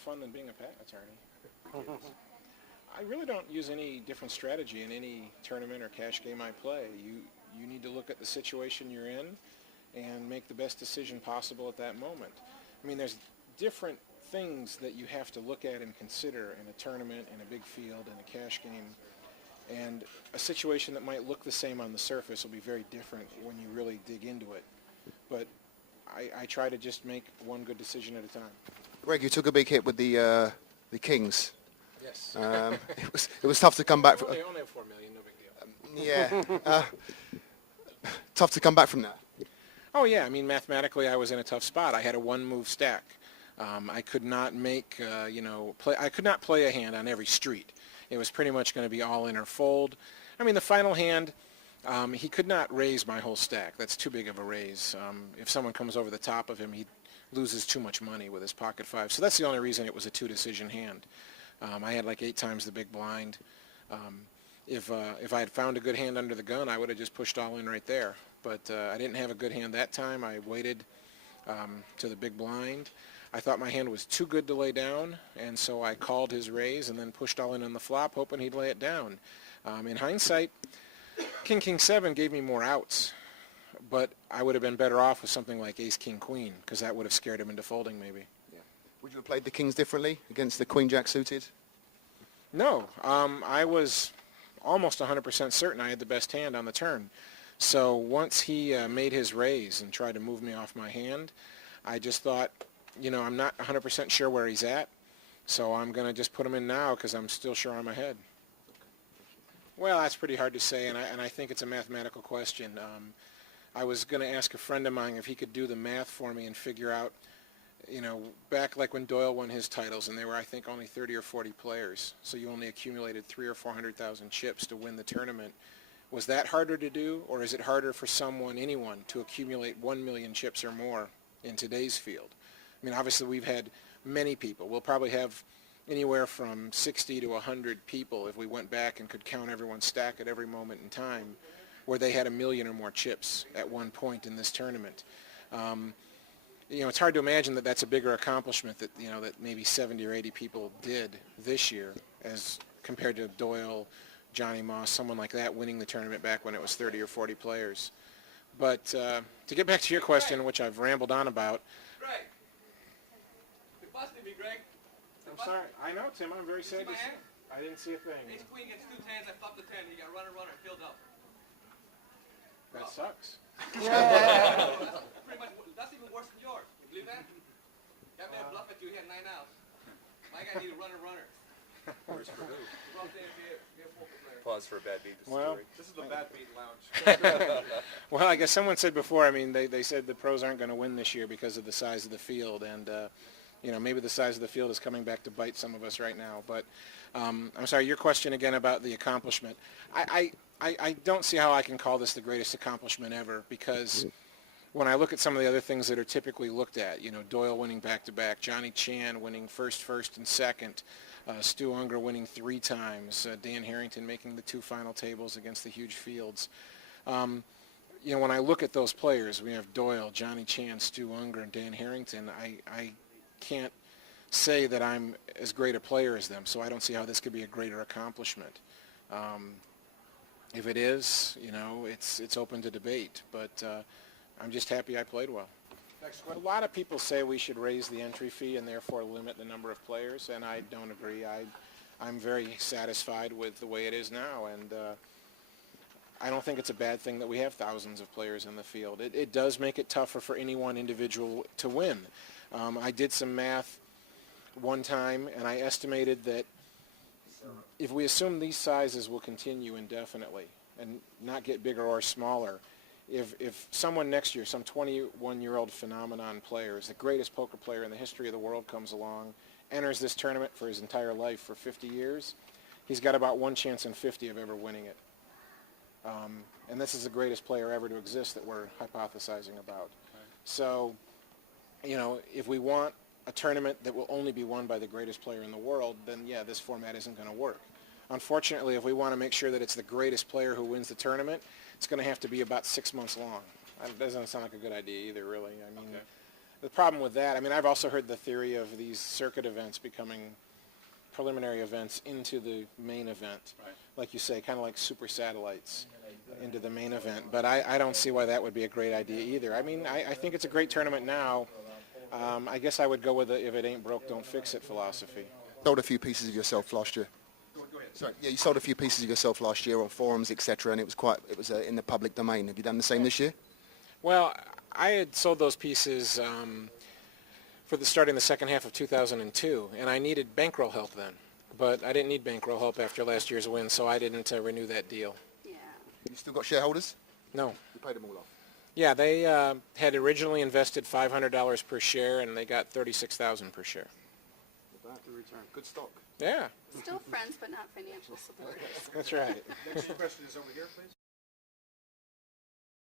fun than being a patent attorney. I really don't use any different strategy in any tournament or cash game I play. You need to look at the situation you're in and make the best decision possible at that moment. I mean, there's different things that you have to look at and consider in a tournament, in a big field, in a cash game. And a situation that might look the same on the surface will be very different when you really dig into it. But I try to just make one good decision at a time. Greg, you took a big hit with the Kings. Yes. It was tough to come back from. Only have $4 million, no big deal. Yeah. Tough to come back from that. Oh yeah, I mean mathematically I was in a tough spot. I had a one-move stack. I could not make I could not play a hand on every street. It was pretty much going to be all in or fold. I mean the final hand, he could not raise my whole stack. That's too big of a raise. If someone comes over the top of him, he loses too much money with his pocket five. So that's the only reason it was a two-decision hand. I had like 8 times the big blind. If I had found a good hand under the gun, I would have just pushed all in right there. But I didn't have a good hand that time. I waited to the big blind. I thought my hand was too good to lay down, and so I called his raise and then pushed all in on the flop, hoping he'd lay it down. In hindsight, King 7 gave me more outs, but I would have been better off with something like Ace King Queen, because that would have scared him into folding maybe. Yeah. Would you have played the Kings differently against the Queen Jack suited? No. I was almost 100% certain I had the best hand on the turn. So once he made his raise and tried to move me off my hand, I just thought, I'm not 100% sure where he's at, so I'm going to just put him in now because I'm still sure I'm ahead. Well, that's pretty hard to say, and I think it's a mathematical question. I was going to ask a friend of mine if he could do the math for me and figure out, back like when Doyle won his titles, and there were, I think, only 30 or 40 players, so you only accumulated 300,000 or 400,000 chips to win the tournament. Was that harder to do, or is it harder for anyone, to accumulate 1 million chips or more in today's field? I mean, obviously we've had many people. We'll probably have anywhere from 60 to 100 people if we went back and could count everyone's stack at every moment in time where they had 1 million or more chips at one point in this tournament. It's hard to imagine that that's a bigger accomplishment that maybe 70 or 80 people did this year as compared to Doyle, Johnny Moss, someone like that winning the tournament back when it was 30 or 40 players. But to get back to your question, which I've rambled on about. Greg, you busted me, Greg. I'm sorry. I know, Tim. I'm very sad. I didn't see a thing. Ace Queen gets 2 tens. I flopped the 10. You got runner, filled up. That sucks. Pretty much. That's even worse than yours. You believe that? Got me a bluff at you. He had 9 outs. My guy needed runner. Worse for who? Well, be a poker player. Pause for a bad beat. This is the bad beat lounge. Well, I guess someone said before, I mean, they said the pros aren't going to win this year because of the size of the field, and, maybe the size of the field is coming back to bite some of us right now. But I'm sorry, your question again about the accomplishment. I don't see how I can call this the greatest accomplishment ever because when I look at some of the other things that are typically looked at, Doyle winning back-to-back, Johnny Chan winning first, and second, Stu Unger winning 3 times, Dan Harrington making the 2 final tables against the huge fields. When I look at those players, we have Doyle, Johnny Chan, Stu Unger, and Dan Harrington. I can't say that I'm as great a player as them, so I don't see how this could be a greater accomplishment. If it is, it's open to debate, but I'm just happy I played well. A lot of people say we should raise the entry fee and therefore limit the number of players, and I don't agree. I'm very satisfied with the way it is now, and I don't think it's a bad thing that we have thousands of players in the field. It does make it tougher for any one individual to win. I did some math one time, and I estimated that if we assume these sizes will continue indefinitely and not get bigger or smaller, if someone next year, some 21-year-old phenomenon player, is the greatest poker player in the history of the world, comes along, enters this tournament for his entire life for 50 years, he's got about 1 chance in 50 of ever winning it. And this is the greatest player ever to exist that we're hypothesizing about. So, if we want a tournament that will only be won by the greatest player in the world, then yeah, this format isn't going to work. Unfortunately, if we want to make sure that it's the greatest player who wins the tournament, it's going to have to be about 6 months long. That doesn't sound like a good idea either, really. I mean, The problem with that, I mean, I've also heard the theory of these circuit events becoming preliminary events into the main event. Right. Like you say, kind of like super satellites into the main event. But I don't see why that would be a great idea either. I mean, I think it's a great tournament now. I guess I would go with the if it ain't broke, don't fix it philosophy. Sold a few pieces of yourself last year. Go ahead. Sorry. Yeah, you sold a few pieces of yourself last year on forums, etc., and it was in the public domain. Have you done the same this year? Well, I had sold those pieces starting the second half of 2002, and I needed bankroll help then. But I didn't need bankroll help after last year's win, so I didn't renew that deal. Yeah. You still got shareholders? No. You paid them all off. Yeah, they had originally invested $500 per share, and they got $36,000 per share. The return. Good stock. Yeah, Still friends, but not financial supporters. that's right. Next question is over here, please.